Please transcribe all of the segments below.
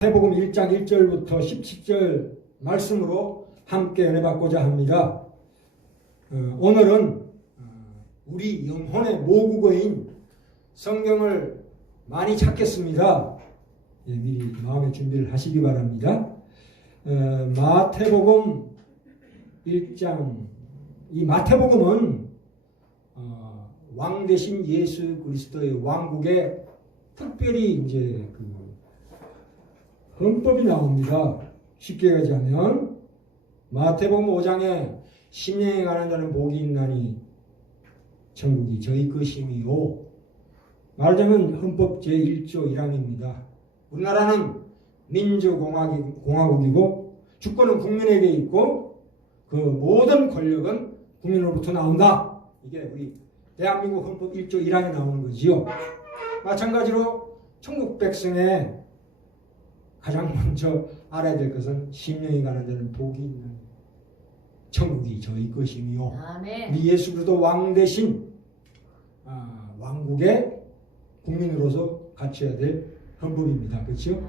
마태복음 1장 1절부터 17절 말씀으로 함께 은혜받고자 합니다. 오늘은 우리 영혼의 모국어인 성경을 많이 찾겠습니다. 미리 마음의 준비를 하시기 바랍니다. 마태복음 1장, 이 마태복음은 왕 대신 예수 그리스도의 왕국에 특별히 이제 헌법이 나옵니다. 쉽게 얘기하자면 마태복음 5장에 심령에 가는 자는 복이 있나니 천국이 저희 것이미요. 말하자면 헌법 제1조 1항입니다. 우리나라는 민주공화국이고 주권은 국민에게 있고 그 모든 권력은 국민으로부터 나온다. 이게 우리 대한민국 헌법 1조 1항에 나오는 거지요. 마찬가지로 천국 백성의 가장 먼저 알아야 될 것은 심령이 가는 데는 복이 있는 천국이 저희 것이며 우리 예수 그리스도 왕 대신 왕국의 국민으로서 갖춰야 될 헌법입니다. 그렇죠?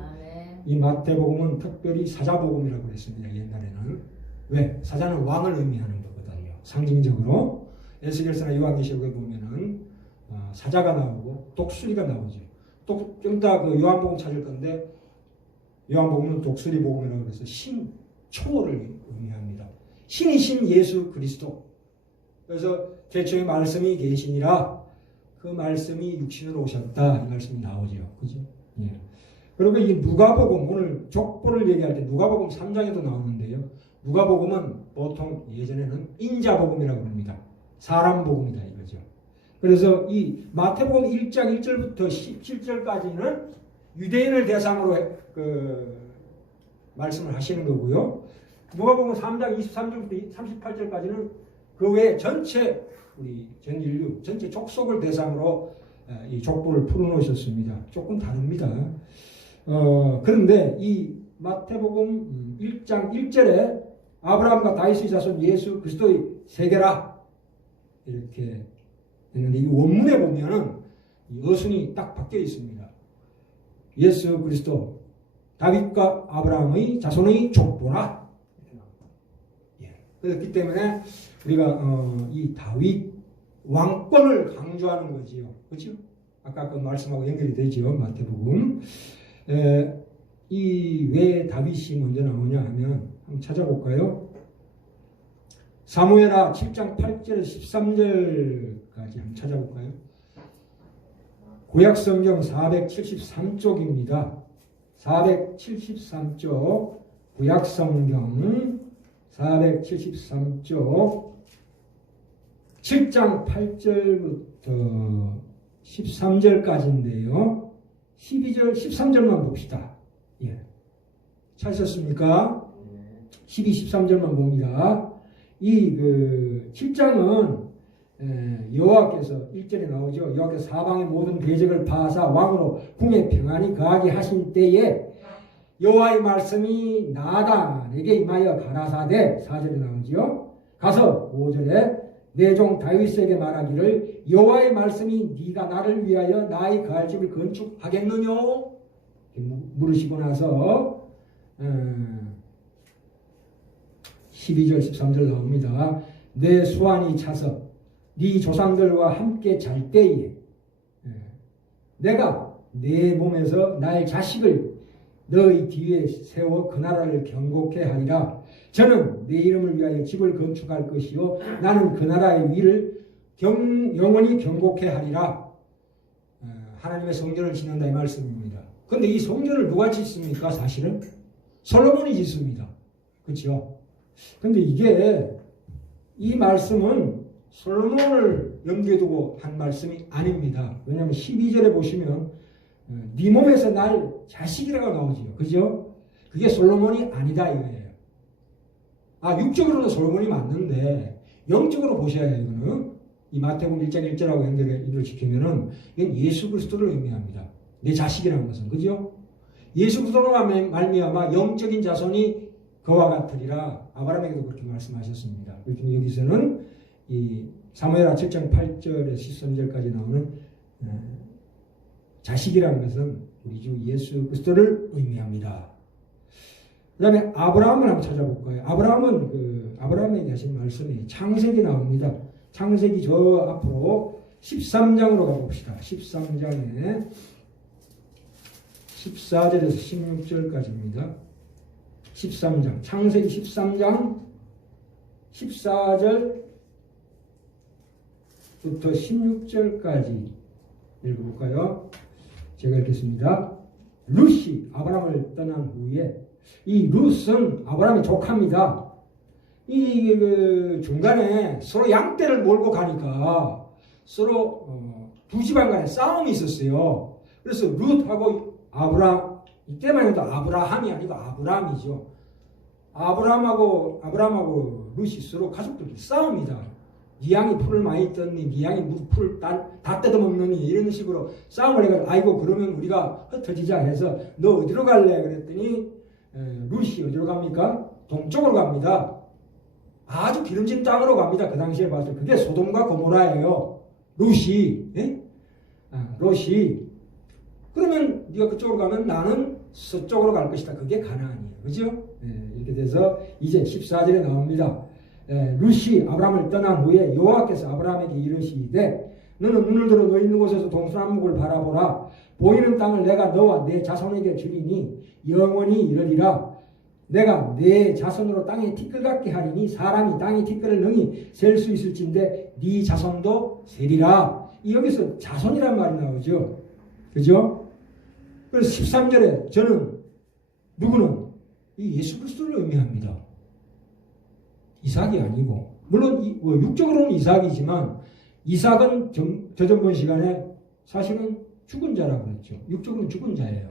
이 마태복음은 특별히 사자복음이라고 그랬습니다. 옛날에는. 왜? 사자는 왕을 의미하는 거거든요. 상징적으로 에스겔서나 요한계시록에 보면은 사자가 나오고 독수리가 나오죠. 좀 이따 그 요한복음 찾을 건데 요한복음은 독수리 복음이라고 해서 신초를 의미합니다. 신이신 예수 그리스도. 그래서 태초에 말씀이 계시니라 그 말씀이 육신으로 오셨다. 이 말씀이 나오죠. 그죠? 예. 그리고 이 누가복음, 오늘 족보를 얘기할 때 누가복음 3장에도 나오는데요. 누가복음은 보통 예전에는 인자복음이라고 합니다. 사람 복음이다 이거죠. 그래서 이 마태복음 1장 1절부터 17절까지는 유대인을 대상으로 말씀을 하시는 거고요. 누가복음 3장 23절부터 38절까지는 그 외에 전체 우리 전 인류 전체 족속을 대상으로 이 족보를 풀어놓으셨습니다. 조금 다릅니다. 그런데 이 마태복음 1장 1절에 아브라함과 다윗의 자손 예수 그리스도의 세계라 이렇게 했는데 이 원문에 보면은 이 어순이 딱 바뀌어 있습니다. 예수 그리스도 다윗과 아브라함의 자손의 족보라. 그렇기 때문에 우리가 이 다윗 왕권을 강조하는 거지요. 그렇죠? 아까 그 말씀하고 연결이 되죠. 마태복음. 이 왜 다윗이 먼저 나오냐 하면 한번 찾아볼까요? 사무엘하 7장 8절 13절까지 한번 찾아볼까요? 구약성경 473쪽입니다. 473쪽 구약성경 473쪽 7장 8절부터 13절까지인데요. 12절, 13절만 봅시다. 예. 찾으셨습니까? 12, 13절만 봅니다. 이 7장은 여호와께서 1절에 나오죠. 여호와께서 사방의 모든 대적을 파하사 왕으로 궁에 평안히 거하게 하신 때에 여호와의 말씀이 나단에게 임하여 가라사대 4절에 나오죠. 가서 5절에 내 종 다윗에게 말하기를 여호와의 말씀이 네가 나를 위하여 나의 거할 집을 건축하겠느냐 물으시고 나서 12절 13절 나옵니다. 내 수완이 차서 네 조상들과 함께 잘 때에 내가 내 몸에서 나의 자식을 너희 뒤에 세워 그 나라를 경고케 하리라. 저는 내 이름을 위하여 집을 건축할 것이요 나는 그 나라의 위를 영원히 경고케 하리라. 하나님의 성전을 짓는다 이 말씀입니다. 그런데 이 성전을 누가 짓습니까? 사실은 솔로몬이 짓습니다. 그렇죠? 그런데 이 말씀은 솔로몬을 염두에 두고 한 말씀이 아닙니다. 왜냐하면 12절에 보시면 네 몸에서 날 자식이라고 나오지요. 그죠? 그게 솔로몬이 아니다 이거예요. 육적으로는 솔로몬이 맞는데 영적으로 보셔야 해요. 이거는 이 마태복음 1장 1절하고 연결을 시키면은 이건 예수 그리스도를 의미합니다. 내 자식이라는 것은. 그죠? 예수 그리스도로 말미암아 영적인 자손이 그와 같으리라. 아브라함에게도 그렇게 말씀하셨습니다. 그렇기 여기서는 이 사무엘하 7장 8절에서 13절까지 나오는 자식이라는 것은 우리 주 예수 그리스도를 의미합니다. 그 다음에 아브라함을 한번 찾아볼까요? 아브라함은 아브라함에게 하신 말씀이 창세기 나옵니다. 창세기 저 앞으로 13장으로 가봅시다. 13장에 14절에서 16절까지입니다. 13장, 창세기 13장 14절부터 16절까지 읽어볼까요? 제가 읽겠습니다. 룻이 아브라함을 떠난 후에 이 룻은 아브라함의 조카입니다. 중간에 서로 양떼를 몰고 가니까 서로 두 집안 간에 싸움이 있었어요. 그래서 룻하고 아브라함, 이때만 해도 아브라함이 아니고 아브람이죠. 아브라함하고 룻이 서로 가족들끼리 싸웁니다. 네 양이 풀을 많이 떴니? 네 양이 풀을 다 뜯어먹느니? 이런 식으로 싸움을 해가지고 아이고 그러면 우리가 흩어지자 해서 너 어디로 갈래? 그랬더니 룻이 어디로 갑니까? 동쪽으로 갑니다. 아주 기름진 땅으로 갑니다. 그 당시에 봤을 때 그게 소돔과 고모라예요. 룻이 롯이 그러면 네가 그쪽으로 가면 나는 서쪽으로 갈 것이다. 그게 가나안이에요. 그죠? 이렇게 돼서 이제 14절에 나옵니다. 룻이 아브라함을 떠난 후에 여호와께서 아브라함에게 이르시되 너는 눈을 들어 너 있는 곳에서 동서남북을 바라보라. 보이는 땅을 내가 너와 내 자손에게 주리니 영원히 이르리라. 내가 내 자손으로 땅에 티끌 같게 하리니 사람이 땅의 티끌을 능히 셀 수 있을진데 네 자손도 세리라. 여기서 자손이란 말이 나오죠. 그죠? 그래서 13절에 저는 누구는 이 예수 그리스도를 의미합니다. 이삭이 아니고 물론 육적으로는 이삭이지만 이삭은 저전번 시간에 사실은 죽은 자라고 그랬죠. 육적으로는 죽은 자예요.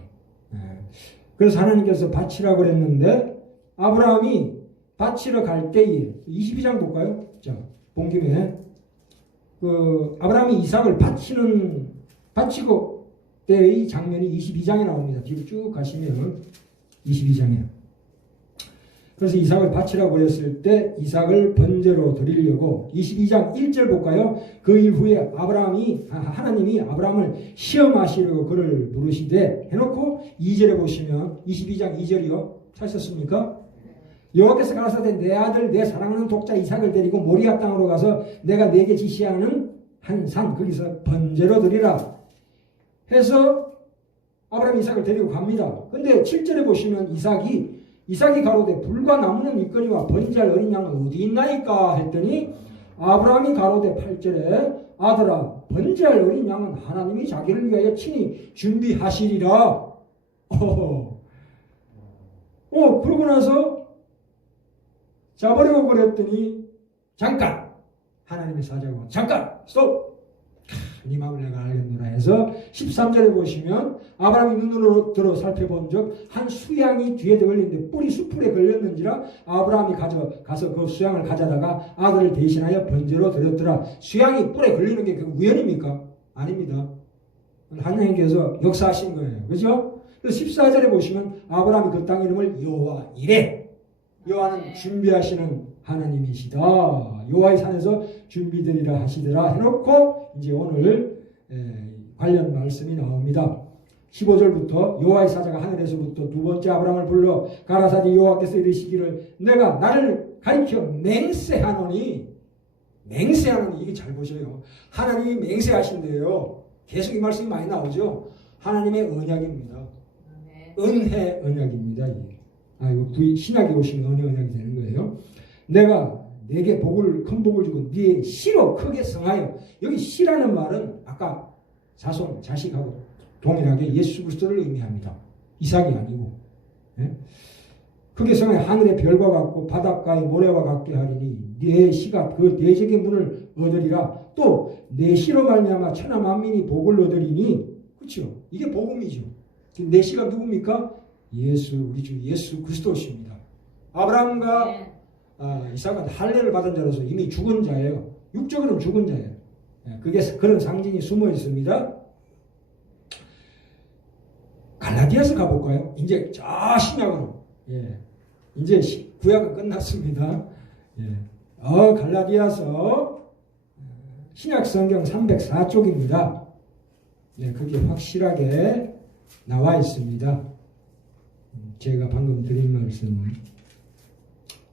그래서 하나님께서 바치라고 그랬는데 아브라함이 바치러 갈 때에 22장 볼까요? 자, 본 김에 아브라함이 이삭을 바치고 때의 장면이 22장에 나옵니다. 뒤로 쭉 가시면 22장에. 그래서 이삭을 바치라고 그랬을 때 이삭을 번제로 드리려고 22장 1절 볼까요? 그 일 후에 하나님이 아브라함을 시험하시려고 그를 부르시되 해놓고 2절에 보시면 22장 2절이요. 찾으셨습니까? 여호와께서 가라사대 내 아들 내 사랑하는 독자 이삭을 데리고 모리아 땅으로 가서 내가 내게 지시하는 한 산 거기서 번제로 드리라 해서 아브라함이 이삭을 데리고 갑니다. 근데 7절에 보시면 이삭이 가로되 불과 나무는 있거니와 번제할 어린 양은 어디 있나이까 했더니 아브라함이 가로되 8절에 아들아 번제할 어린 양은 하나님이 자기를 위하여 친히 준비하시리라. 그러고 나서 자버리고 그랬더니 잠깐 하나님의 사자가 잠깐 스톱 네 마음을 내가 알겠노라 해서 13절에 보시면 아브라함이 눈으로 들어 살펴본 적 한 수양이 뒤에 걸리는데 뿔이 수풀에 걸렸는지라 아브라함이 가서 그 수양을 가져다가 아들을 대신하여 번제로 드렸더라. 수양이 뿔에 걸리는 게 우연입니까? 아닙니다. 하나님께서 역사하신 거예요. 그죠? 그래서 14절에 보시면 아브라함이 그 땅 이름을 여호와 이레. 여호와는 준비하시는 하나님이시다. 여호와의 산에서 준비되리라 하시더라 해놓고 이제 오늘 관련 말씀이 나옵니다. 15절부터 여호와의 사자가 하늘에서부터 두 번째 아브라함을 불러 가라사대 여호와께서 이르시기를 내가 나를 가리켜 맹세하노니 이게 잘 보셔요. 하나님이 맹세하신대요. 계속 이 말씀이 많이 나오죠. 하나님의 언약입니다. 은혜 언약입니다. 이거 신약에 오시면 은혜 언약이 되는 거예요. 내가 내게 큰 복을 주고 네 씨로 크게 성하여 여기 씨라는 말은 아까 자식하고 동일하게 예수 그리스도를 의미합니다. 이삭이 아니고 크게 성하여 하늘의 별과 같고 바닷가의 모래와 같게 하리니 네 씨가 그 대적의 문을 얻으리라. 또 내 씨로 말미암아 천하 만민이 복을 얻으리니 그렇죠. 이게 복음이죠. 내 씨가 누굽니까? 우리 주 예수 그리스도십니다. 아브라함과 이삭은 할례를 받은 자로서 이미 죽은 자예요. 육적으로는 죽은 자예요. 그게 그런 상징이 숨어 있습니다. 갈라디아서 가볼까요? 이제 저 신약으로. 이제 구약은 끝났습니다. 갈라디아서 신약 성경 304쪽입니다. 그게 확실하게 나와 있습니다. 제가 방금 드린 말씀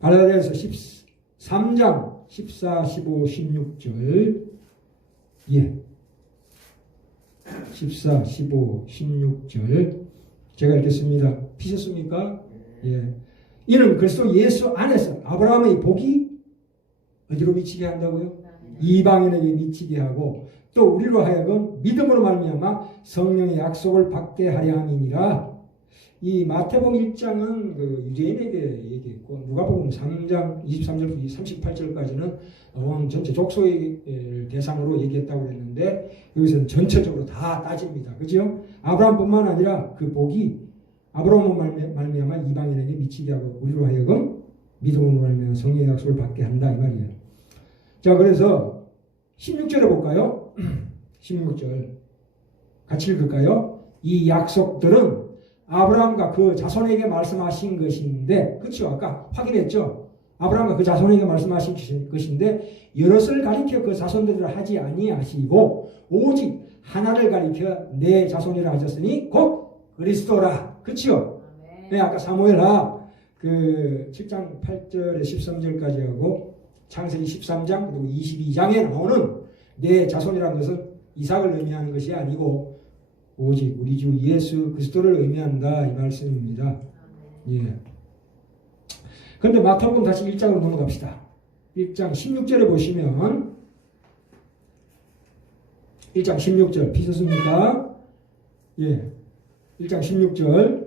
갈라디아서 13장 14, 15, 16절 14, 15, 16절 제가 읽겠습니다. 피셨습니까? 이는 그리스도 예수 안에서 아브라함의 복이 어디로 미치게 한다고요? 이방인에게 미치게 하고 또 우리로 하여금 믿음으로 말미암아 성령의 약속을 받게 하려 함이니라. 이 마태복음 1장은 그 유대인에게 얘기했고 누가복음 3장 23절부터 38절까지는 온 전체 족속의 대상으로 얘기했다고 했는데 여기서는 전체적으로 다 따집니다. 그죠? 아브라함뿐만 아니라 그 복이 아브라함으로 말미암아 이방인에게 미치게 하고 우리로 하여금 믿음으로 말미암아 성령의 약속을 받게 한다 이 말이에요. 자, 그래서 16절에 볼까요? 16절 같이 읽을까요? 이 약속들은 아브라함과 그 자손에게 말씀하신 것인데, 그렇죠? 아까 확인했죠? 아브라함과 그 자손에게 말씀하신 것인데 여럿을 가리켜 그 자손들을 하지 아니하시고 오직 하나를 가리켜 내 자손이라 하셨으니 곧 그리스도라. 그렇죠? 네, 아까 사무엘하 그 7장 8절에 13절까지 하고 창세기 13장 그리고 22장에 나오는 내 자손이라는 것은 이삭을 의미하는 것이 아니고 오직 우리 주 예수 그리스도를 의미한다 이 말씀입니다. 그런데 마태복음 다시 1장으로 넘어갑시다. 1장 16절에 보시면 1장 16절 피셨습니까? 1장 16절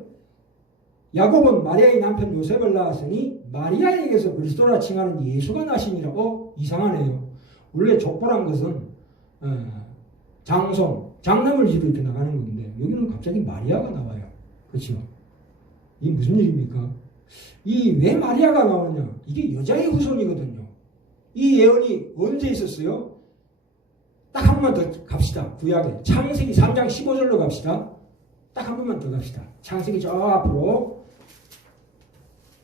야곱은 마리아의 남편 요셉을 낳았으니 마리아에게서 그리스도라 칭하는 예수가 나시니라. 이상하네요. 원래 족보란 것은 장손, 장남을지로 이렇게 나가는 건데 여기는 갑자기 마리아가 나와요. 그렇죠? 이게 무슨 일입니까? 왜 마리아가 나오느냐? 이게 여자의 후손이거든요. 이 예언이 언제 있었어요? 딱 한 번만 더 갑시다. 구약에 창세기 3장 15절로 갑시다. 딱 한 번만 더 갑시다. 창세기 저 앞으로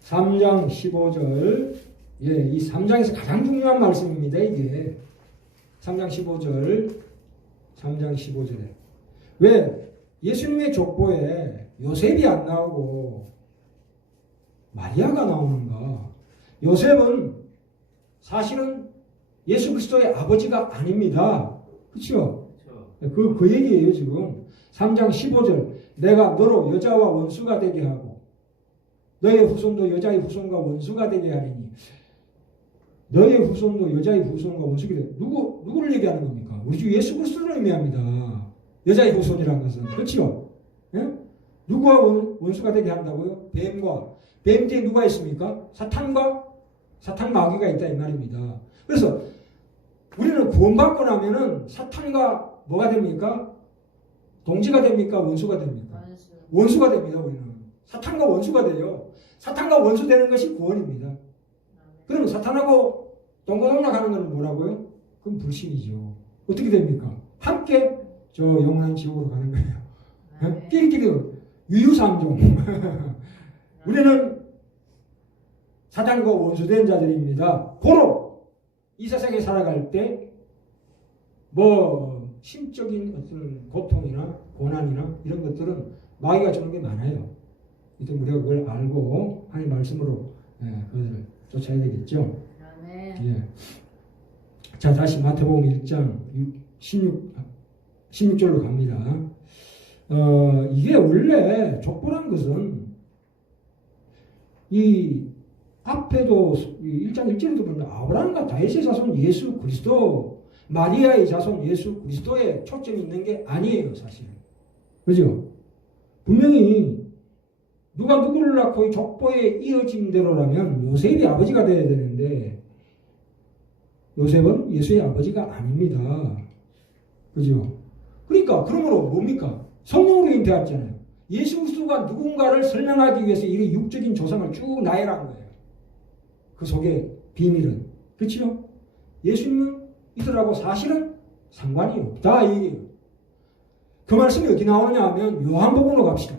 3장 15절 이 3장에서 가장 중요한 말씀입니다. 이게 3장 15절에 왜 예수님의 족보에 요셉이 안 나오고 마리아가 나오는가? 요셉은 사실은 예수 그리스도의 아버지가 아닙니다. 그렇죠? 그 얘기예요 지금. 3장 15절 내가 너로 여자와 원수가 되게 하고 너의 후손도 여자의 후손과 원수가 되게 하리니 너의 후손도 여자의 후손과 원수가 되게 누구를 얘기하는 겁니까? 우리 주 예수 그리스도를 의미합니다. 여자의 후손이라는 것은. 그렇죠? 누구와 원수가 되게 한다고요? 뱀 뒤에 누가 있습니까? 사탄 마귀가 있다 이 말입니다. 그래서 우리는 구원받고 나면은 사탄과 뭐가 됩니까? 동지가 됩니까? 원수가 됩니까? 원수가 됩니다. 우리는 사탄과 원수가 돼요. 사탄과 원수 되는 것이 구원입니다. 그러면 사탄하고 동고동락하는 건 뭐라고요? 그건 불신이죠. 어떻게 됩니까? 함께 저 영원한 지옥으로 가는 거예요. 끼리끼리 유유상종. 우리는 사탄과 원수된 자들입니다. 고로 이 세상에 살아갈 때 심적인 어떤 고통이나 고난이나 이런 것들은 마귀가 주는 게 많아요. 일단 우리가 그걸 알고 하나님 말씀으로 그것을 쫓아야 되겠죠. 자, 다시 마태복음 1장 16절로 갑니다. 이게 원래 족보란 것은 이 앞에도 1장 1절에도 보면 아브라함과 다윗의 자손 예수 그리스도, 마리아의 자손 예수 그리스도에 초점이 있는 게 아니에요, 사실은. 그죠? 분명히 누가 누구를 낳고 이 족보에 이어진 대로라면 요셉이 아버지가 되어야 되는데 요셉은 예수의 아버지가 아닙니다. 그죠? 그러니까 그러므로 뭡니까? 성령으로 잉태했잖아요. 예수 그리스도가 누군가를 설명하기 위해서 이 육적인 조상을 쭉 나열한 거예요. 그 속에 비밀은. 그렇죠? 예수님은 이들하고 사실은 상관이 없다. 그 말씀이 어디 나오냐 하면 요한복음으로 갑시다.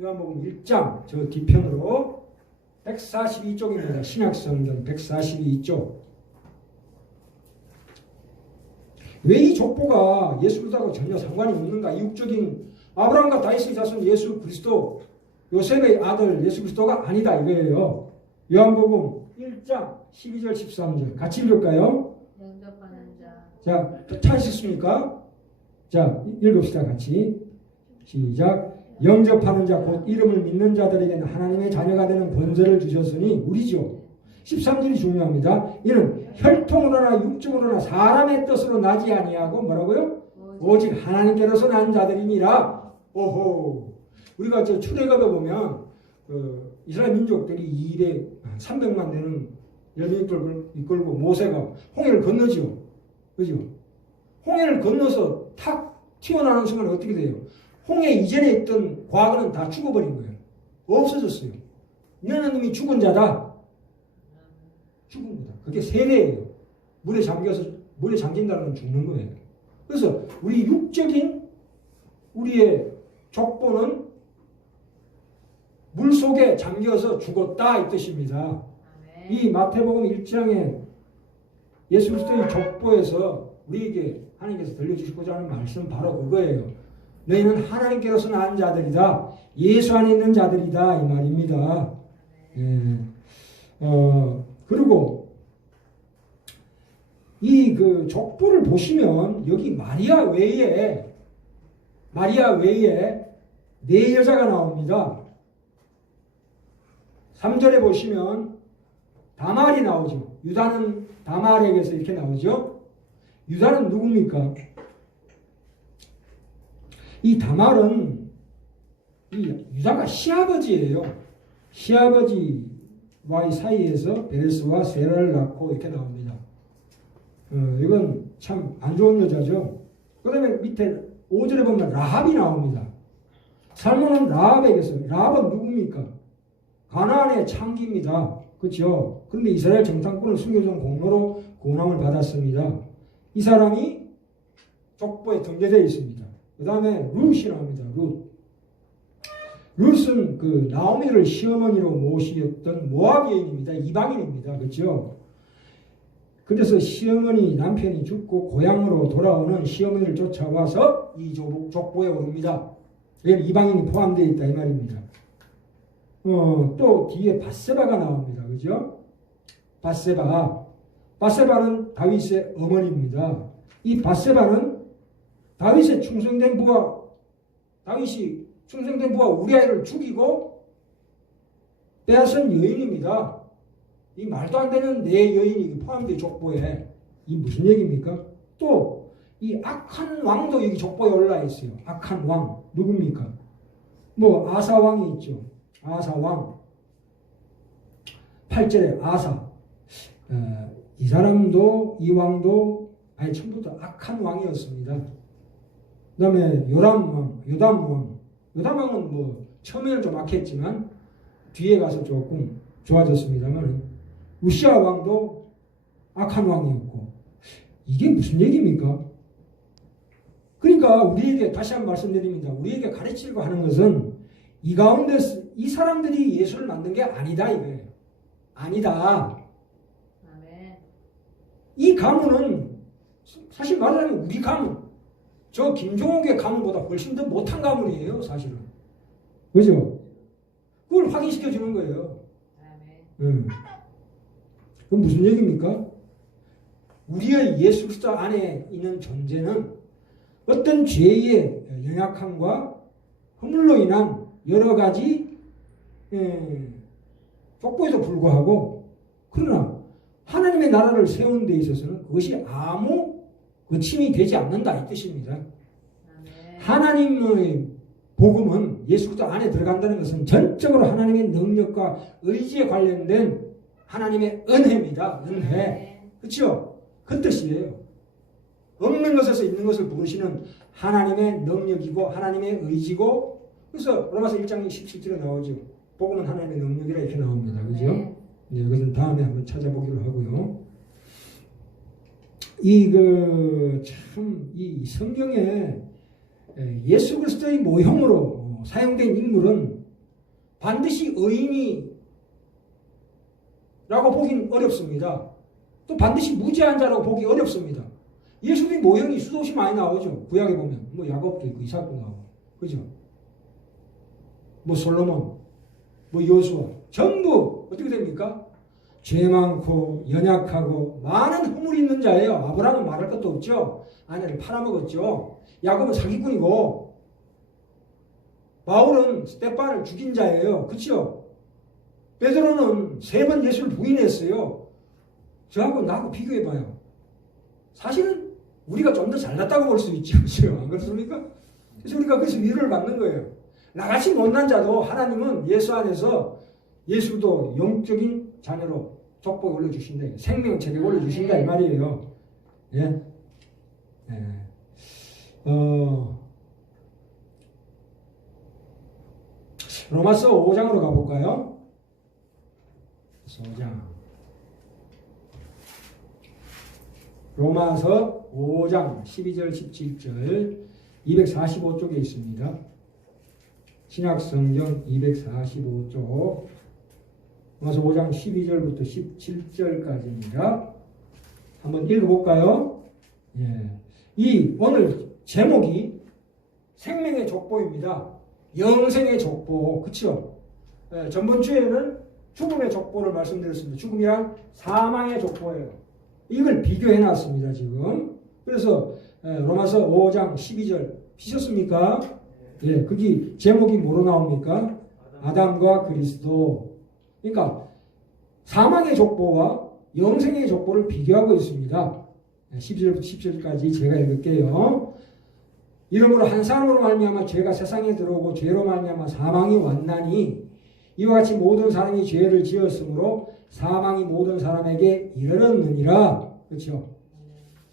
요한복음 1장 저 뒤편으로 142쪽입니다. 신약성경 142쪽. 왜 이 족보가 예수 그리스도하고 전혀 상관이 없는가? 육적인 아브라함과 다윗의 자손 예수 그리스도, 요셉의 아들 예수 그리스도가 아니다 이거예요. 요한복음 1장 12절 13절 같이 읽을까요? 영접하는 자. 자, 찾으셨습니까? 자, 읽읍시다 같이. 시작. 영접하는 자 곧 이름을 믿는 자들에게는 하나님의 자녀가 되는 권세를 주셨으니 우리죠. 13절이 중요합니다. 이는 혈통으로나 육적으로나 사람의 뜻으로 나지 아니하고 뭐라고요? 오직 하나님께로서 난 자들이니라. 오호. 우리가 저 출애굽에 보면 그 이스라엘 민족들이 300만 되는 열민족을 이끌고 모세가 홍해를 건너죠. 그죠? 홍해를 건너서 탁 튀어나오는 순간 어떻게 돼요? 홍해 이전에 있던 과거는 다 죽어버린 거예요. 없어졌어요. 너는 이미 죽은 자다. 죽은 거다. 그게 세례예요. 물에 잠긴다는 건 죽는 거예요. 그래서 우리 육적인 우리의 족보는 물 속에 잠겨서 죽었다 이 뜻입니다. 이 마태복음 1장에 예수 그리스도의 족보에서 우리에게 하나님께서 들려주시고자 하는 말씀 바로 그거예요. 너희는 하나님께로서 난 자들이다. 예수 안에 있는 자들이다 이 말입니다. 그리고 이 그 족보를 보시면 여기 마리아 외에 네 여자가 나옵니다. 3절에 보시면 다말이 나오죠. 유다는 다말에게서 이렇게 나오죠. 유다는 누굽니까? 이 다말은 이 유다가 시아버지예요. 시아버지와의 사이에서 베레스와 세라를 낳고 이렇게 나옵니다. 이건 참 안 좋은 여자죠. 그 다음에 밑에 5절에 보면 라합이 나옵니다. 살몬은 라합에게서, 라합은 누굽니까? 가나안의 창기입니다. 그렇죠? 그런데 이스라엘 정탐꾼을 숨겨준 공로로 고난을 받았습니다. 이 사람이 족보에 등재되어 있습니다. 그 다음에 룻이 나옵니다. 룻은 그 나오미를 시어머니로 모시었던 모압 여인입니다. 이방인입니다. 그렇죠? 그래서 시어머니 남편이 죽고 고향으로 돌아오는 시어머니를 쫓아와서 이 족보에 오릅니다. 여기 이방인이 포함되어 있다 이 말입니다. 또 뒤에 밧세바가 나옵니다. 그죠? 밧세바는 다윗의 어머니입니다. 이 밧세바는 다윗이 충성된 부하 우리아를 죽이고 빼앗은 여인입니다. 이 말도 안 되는 네 여인이 포함된 족보에 이 무슨 얘기입니까? 또 이 악한 왕도 여기 족보에 올라 있어요. 악한 왕 누굽니까? 뭐 아사 왕이 있죠. 아사 왕 8절에 아사 이 사람도 이 왕도 아니 전부 다 악한 왕이었습니다. 그 다음에 요담 왕은 뭐 처음에는 좀 악했지만 뒤에 가서 조금 좋아졌습니다만 우시아 왕도 악한 왕이었고 이게 무슨 얘기입니까? 그러니까 우리에게 다시 한번 말씀드립니다. 우리에게 가르치려고 하는 것은 이 가운데 이 사람들이 예수를 만든 게 아니다 이거예요. 아니다. 이 가문은 사실 말하자면 우리 가문, 저 김종옥의 가문보다 훨씬 더 못한 가문이에요. 사실은. 그죠? 그걸 확인시켜 주는 거예요. 그건 무슨 얘기입니까? 우리의 예수 그리스도 안에 있는 존재는 어떤 죄의 연약함과 허물로 인한 여러 가지 족보에도 불구하고 그러나 하나님의 나라를 세우는 데 있어서는 그것이 아무 거침이 되지 않는다 이 뜻입니다. 하나님의 복음은 예수 그리스도 안에 들어간다는 것은 전적으로 하나님의 능력과 의지에 관련된 하나님의 은혜입니다. 은혜. 그렇죠? 그 뜻이에요. 없는 것에서 있는 것을 부르시는 하나님의 능력이고 하나님의 의지고 그래서 로마서 1장 17절에 나오죠. 복음은 하나님의 능력이라 이렇게 나옵니다. 그죠? 네, 이것은 다음에 한번 찾아보기로 하고요. 이 성경에 예수 그리스도의 모형으로 사용된 인물은 반드시 의인이라고 보긴 어렵습니다. 또 반드시 무죄한 자라고 보기 어렵습니다. 예수의 모형이 수도 없이 많이 나오죠. 구약에 보면 뭐 야곱도 있고 이삭도 나오고 그죠? 뭐 솔로몬, 뭐 여수아 전부 어떻게 됩니까? 죄 많고 연약하고 많은 허물이 있는 자예요. 아브라함은 말할 것도 없죠. 아내를 팔아먹었죠. 야곱은 사기꾼이고 바울은 스테판을 죽인 자예요. 그렇죠? 베드로는 3번 예수를 부인했어요. 저하고 나하고 비교해봐요. 사실은 우리가 좀 더 잘났다고 볼 수 있죠. 그렇죠? 안 그렇습니까? 그래서 우리가 그래서 위로를 받는 거예요. 나같이 못난 자도 하나님은 예수 안에서 예수도 영적인 자녀로 족보 올려주신다. 생명체계 올려주신다 이 말이에요. 예. 로마서 5장으로 가볼까요? 5장. 로마서 5장 12절 17절 245쪽에 있습니다. 신약성경 245쪽 로마서 5장 12절부터 17절까지입니다. 한번 읽어볼까요? 예. 이 오늘 제목이 생명의 족보입니다. 영생의 족보. 그쵸? 예, 전번 주에는 죽음의 족보를 말씀드렸습니다. 죽음이란 사망의 족보예요. 이걸 비교해놨습니다. 지금. 그래서 로마서 5장 12절 피셨습니까? 예, 거기 제목이 뭐로 나옵니까? 아담과 그리스도. 그러니까 사망의 족보와 영생의 족보를 비교하고 있습니다. 12절부터 10절까지 제가 읽을게요. 이러므로 한 사람으로 말미암아 죄가 세상에 들어오고 죄로 말미암아 사망이 왔나니 이와 같이 모든 사람이 죄를 지었으므로 사망이 모든 사람에게 이르렀느니라. 그렇죠?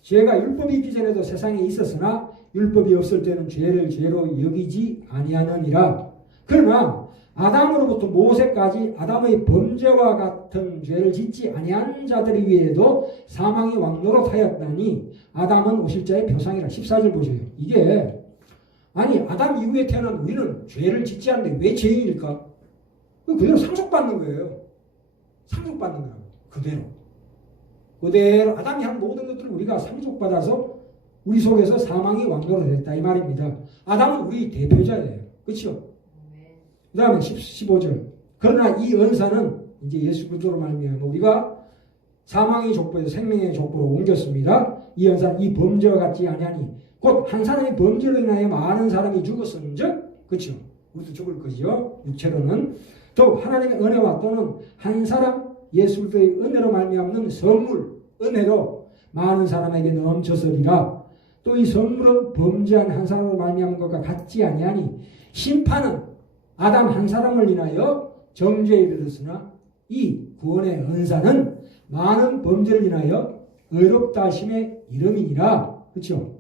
죄가 율법이 있기 전에도 세상에 있었으나 율법이 없을 때는 죄를 죄로 여기지 아니하느니라. 그러나 아담으로부터 모세까지 아담의 범죄와 같은 죄를 짓지 아니한 자들 위에도 사망이 왕노릇하였다니 아담은 오실 자의 표상이라. 14절 보세요. 이게 아니 아담 이후에 태어난 우리는 죄를 짓지 않는데 왜 죄인일까? 그대로 상속받는 거예요. 상속받는 거라고. 그대로 아담이 한 모든 것들을 우리가 상속받아서 우리 속에서 사망이 왕노릇했다 이 말입니다. 아담은 우리 대표자예요. 그렇죠? 그 다음에 15절. 그러나 이 은사는 이제 예수 그리스도로 말미암아 우리가 사망의 족보에서 생명의 족보로 옮겼습니다. 이 은사는 이 범죄와 같지 아니하니 곧 한 사람의 범죄로 인하여 많은 사람이 죽었은즉, 그렇죠? 우리도 죽을 거죠. 육체로는. 또 하나님의 은혜와 또는 한 사람 예수 그리스도의 은혜로 말미암는 선물, 은혜로 많은 사람에게 넘쳐서리라. 또 이 선물은 범죄한 한 사람으로 말미암은 것과 같지 아니하니 심판은 아담 한 사람을 인하여 정죄에 이르렀으나 이 구원의 은사는 많은 범죄를 인하여 의롭다 하심의 이름이니라. 그렇죠?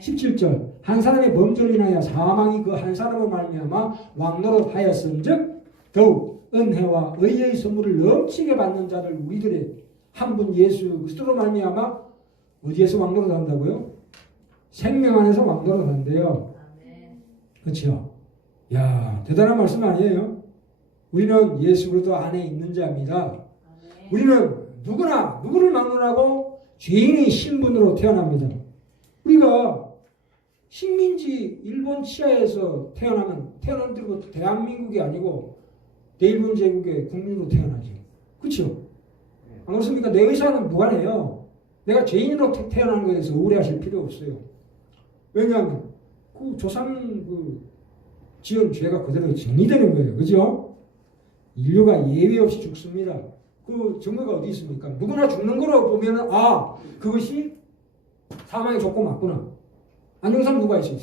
17절. 한 사람의 범죄를 인하여 사망이 그 한 사람으로 말미암아 왕노릇하였은즉 더욱 은혜와 의의 선물을 넘치게 받는 자들 우리들의 한 분 예수 그리스도로 말미암아 어디에서 왕노릇한다고요? 생명 안에서 왕노릇한대요. 그렇죠? 야, 대단한 말씀 아니에요? 우리는 예수 그리스도 안에 있는 자입니다. 우리는 누구나 누구를 막론하고 죄인의 신분으로 태어납니다. 우리가 식민지 일본 치하에서 태어난 때부터 대한민국이 아니고 대일본 제국의 국민으로 태어나죠. 그렇죠? 안 그렇습니까? 내 의사는 무관해요. 내가 죄인으로 태어난 거에 대해서 우려하실 필요 없어요. 왜냐하면 그 조상 지은 죄가 그대로 정리되는 거예요. 그죠? 인류가 예외 없이 죽습니다. 그 증거가 어디 있습니까? 누구나 죽는 거로 보면 그것이 사망의 조건 맞구나. 안 죽는 사람 누가 있어요?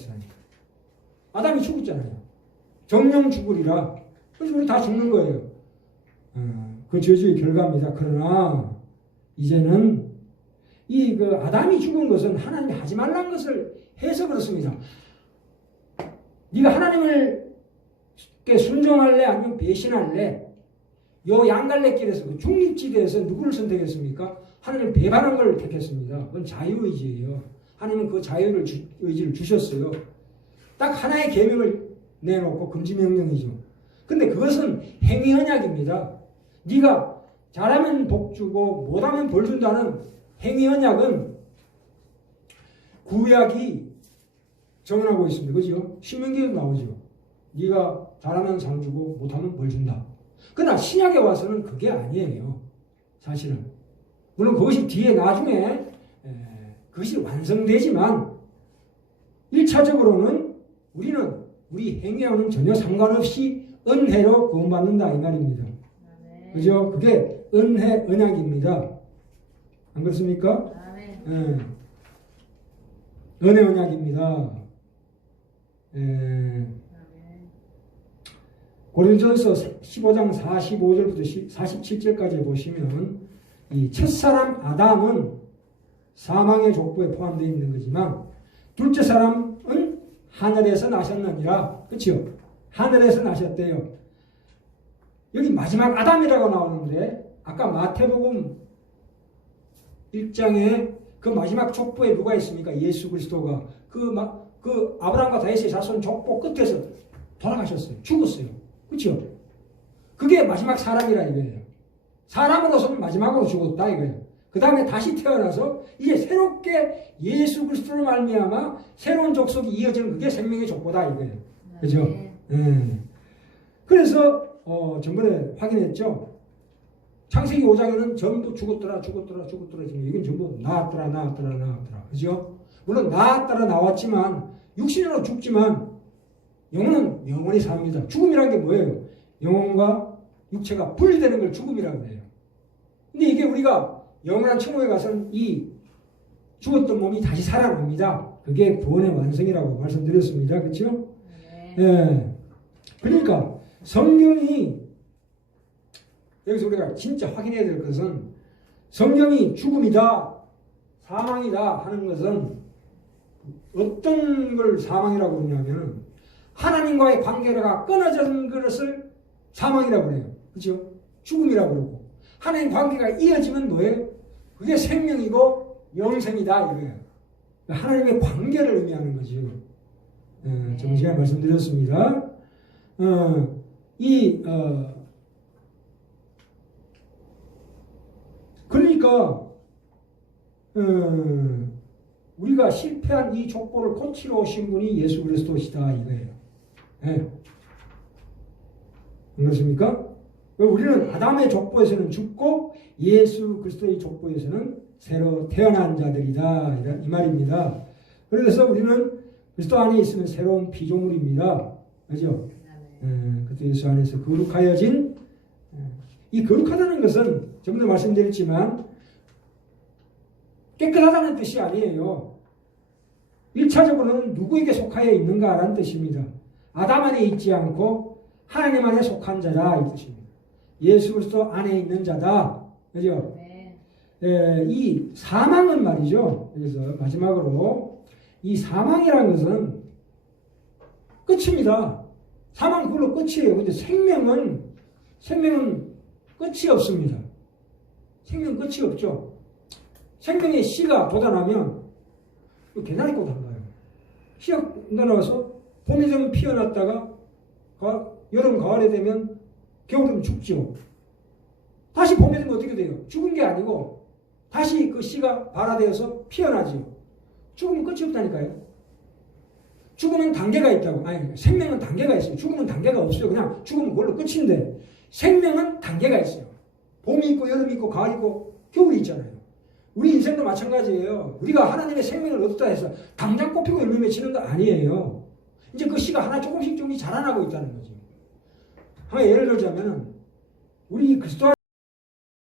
아담이 죽었잖아요. 정령 죽으리라. 그래서 우리 다 죽는 거예요. 그 저주의 결과입니다. 그러나 이제는 아담이 죽은 것은 하나님이 하지 말라는 것을 해서 그렇습니다. 네가 하나님께 순종할래 아니면 배신할래? 요 양갈래길에서 그 중립지대에서 누구를 선택했습니까? 하나님 배반한 걸 택했습니다. 그건 자유의지예요. 하나님은 그 자유의지를 주셨어요. 딱 하나의 계명을 내놓고 금지명령이죠. 근데 그것은 행위 언약입니다. 네가 잘하면 복 주고 못하면 벌 준다는 행위 언약은 구약이 정언하고 있습니다. 그죠? 신명기에도 나오죠. 네가 잘하면 상 주고 못하면 벌 준다. 그러나 신약에 와서는 그게 아니에요. 사실은. 물론 그것이 뒤에 나중에 그것이 완성되지만 1차적으로는 우리는 우리 행위와는 전혀 상관없이 은혜로 구원받는다 이 말입니다. 그죠? 그게 은혜 언약입니다. 안 그렇습니까? 네. 은혜 언약입니다. 고린도전서 15장 45절부터 47절까지 보시면 이 첫사람 아담은 사망의 족보에 포함되어 있는 거지만 둘째 사람은 하늘에서 나셨느니라. 그렇죠? 하늘에서 나셨대요. 여기 마지막 아담이라고 나오는데 아까 마태복음 1장에 그 마지막 족보에 누가 있습니까? 예수 그리스도가 그 아브라함과 다윗의 자손 족보 끝에서 돌아가셨어요. 죽었어요. 그렇죠? 그게 마지막 사람이라 이거예요. 사람으로서는 마지막으로 죽었다 이거예요. 그 다음에 다시 태어나서 이제 새롭게 예수 그리스도로 말미암아 새로운 족속이 이어지는 그게 생명의 족보다 이거예요. 그죠? 그래서 전번에 확인했죠. 창세기 5장에는 전부 죽었더라. 지금 이건 전부 나왔더라. 그죠? 물론 나왔더라 나왔지만 육신으로 죽지만 영혼은 영원히 삽니다. 죽음이란 게 뭐예요? 영혼과 육체가 분리되는 걸 죽음이라고 해요. 근데 이게 우리가 영원한 천국에 가서는 이 죽었던 몸이 다시 살아납니다. 그게 구원의 완성이라고 말씀드렸습니다. 그렇죠? 네. 그러니까 성경이 여기서 우리가 진짜 확인해야 될 것은 성경이 죽음이다, 사망이다 하는 것은 어떤 걸 사망이라고 그러냐면 하나님과의 관계가 끊어진 것을 사망이라고 그래요. 그렇죠? 죽음이라고 그러고 하나님 관계가 이어지면 뭐예요? 그게 생명이고 영생이다 이거예요. 하나님의 관계를 의미하는 거죠. 정시간에 말씀드렸습니다. 그러니까 우리가 실패한 이 족보를 고치러 오신 분이 예수 그리스도시다 이거예요. 그렇습니까? 우리는 아담의 족보에서는 죽고 예수 그리스도의 족보에서는 새로 태어난 자들이다 이 말입니다. 그래서 우리는 그리스도 안에 있으면 새로운 피조물입니다. 그죠? 그리스도 예수 안에서 거룩하여진 이 거룩하다는 것은 전부터 말씀드렸지만 깨끗하다는 뜻이 아니에요. 1차적으로는 누구에게 속하여 있는가라는 뜻입니다. 아담 안에 있지 않고 하나님 안에 속한 자다 이 뜻입니다. 예수 그리스도 안에 있는 자다. 그죠? 이 사망은 말이죠. 그래서 마지막으로 이 사망이라는 것은 끝입니다. 사망은 그걸로 끝이에요. 근데 생명은 끝이 없습니다. 생명 끝이 없죠. 생명의 씨가 돋아나면 계단이 꼭 달라요. 씨가 돋아나서 봄이 되면 피어났다가 여름 가을에 되면 겨울 되면 죽죠. 다시 봄이 되면 어떻게 돼요? 죽은 게 아니고 다시 그 씨가 발화되어서 피어나죠. 죽으면 끝이 없다니까요. 죽음은 단계가 있다고. 아니, 생명은 단계가 있어요. 죽음은 단계가 없어요. 그냥 죽으면 그걸로 끝인데 생명은 단계가 있어요. 봄이 있고 여름이 있고 가을이 있고 겨울이 있잖아요. 우리 인생도 마찬가지예요. 우리가 하나님의 생명을 얻었다 해서 당장 꽃피고 열매 맺히는 거 아니에요. 이제 그 씨가 하나 조금씩 자라나고 있다는 거죠. 예를 들자면 우리 그리스도